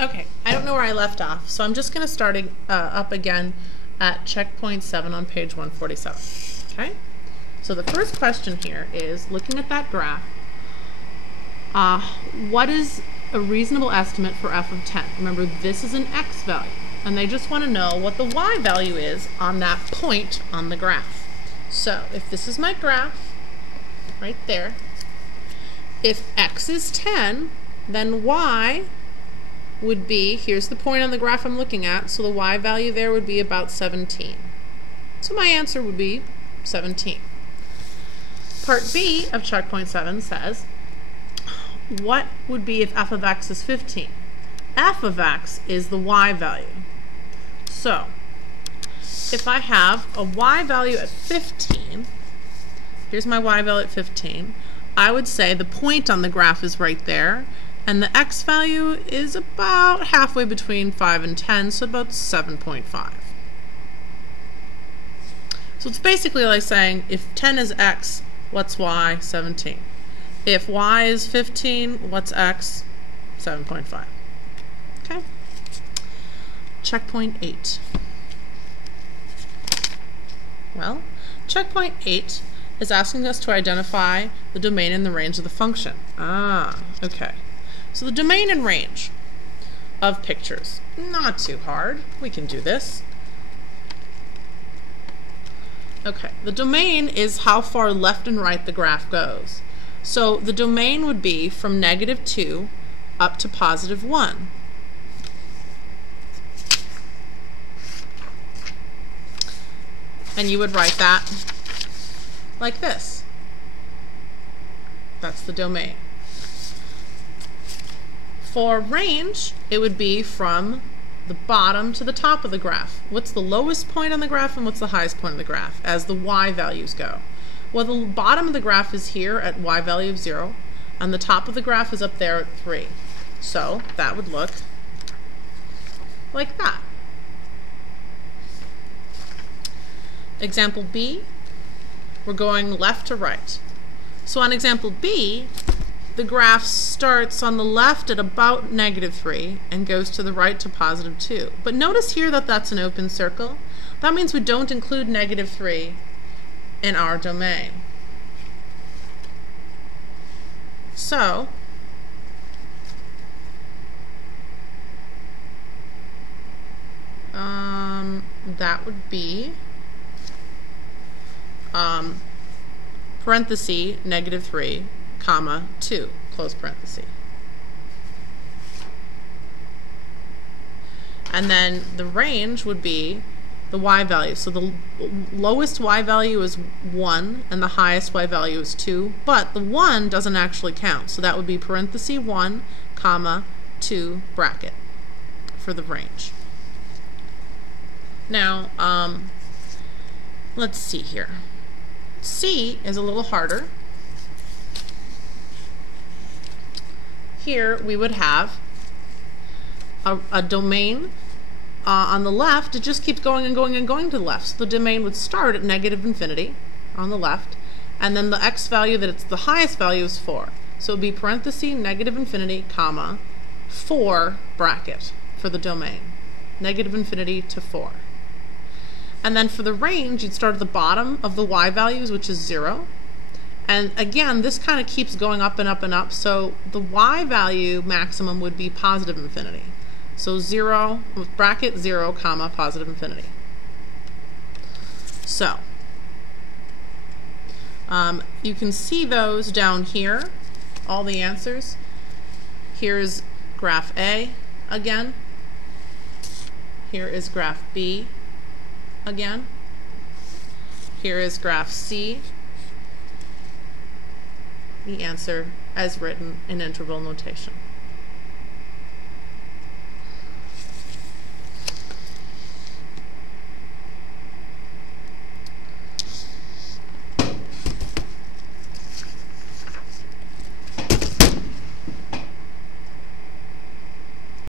Okay, I don't know where I left off, so I'm just going to start up again at checkpoint 7 on page 147. Okay? So the first question here is, looking at that graph, what is a reasonable estimate for f of 10? Remember, this is an x value, and they just want to know what the y value is on that point on the graph. So if this is my graph, right there, if x is 10, then y would be, here's the point on the graph I'm looking at, so the y value there would be about 17. So my answer would be 17. Part B of checkpoint 7 says, what would be if f of x is 15? F of x is the y value. So if I have a y value at 15, here's my y value at 15, I would say the point on the graph is right there, and the x value is about halfway between 5 and 10, so about 7.5. So it's basically like saying, if 10 is x, what's y? 17. If y is 15, what's x? 7.5. Okay? Checkpoint 8. Well, checkpoint 8 is asking us to identify the domain and the range of the function. Okay. So the domain and range of pictures, not too hard. We can do this. Okay, the domain is how far left and right the graph goes. So the domain would be from -2 up to +1. And you would write that like this. That's the domain. For range, it would be from the bottom to the top of the graph. What's the lowest point on the graph and what's the highest point on the graph as the y values go? Well, the bottom of the graph is here at y value of 0, and the top of the graph is up there at 3. So that would look like that. Example B, we're going left to right. So on example B, the graph starts on the left at about -3 and goes to the right to +2. But notice here that that's an open circle. That means we don't include -3 in our domain. So that would be parenthesis -3, comma 2, close parenthesis. And then the range would be the y value. So the lowest y value is 1 and the highest y value is 2, but the 1 doesn't actually count. So that would be parenthesis 1, comma 2, bracket for the range. Now, let's see here. C is a little harder. Here we would have a domain on the left. It just keeps going and going and going to the left. So the domain would start at -infinity on the left, and then the x value that it's the highest value is 4. So it would be parenthesis -infinity, comma 4, bracket for the domain. -infinity to 4. And then for the range, you'd start at the bottom of the y values, which is 0. And again, this kind of keeps going up and up and up, so the y value maximum would be +infinity. So 0, bracket 0, comma, +infinity. So, you can see those down here, all the answers. Here's graph A again. Here is graph B again. Here is graph C. The answer as written in interval notation.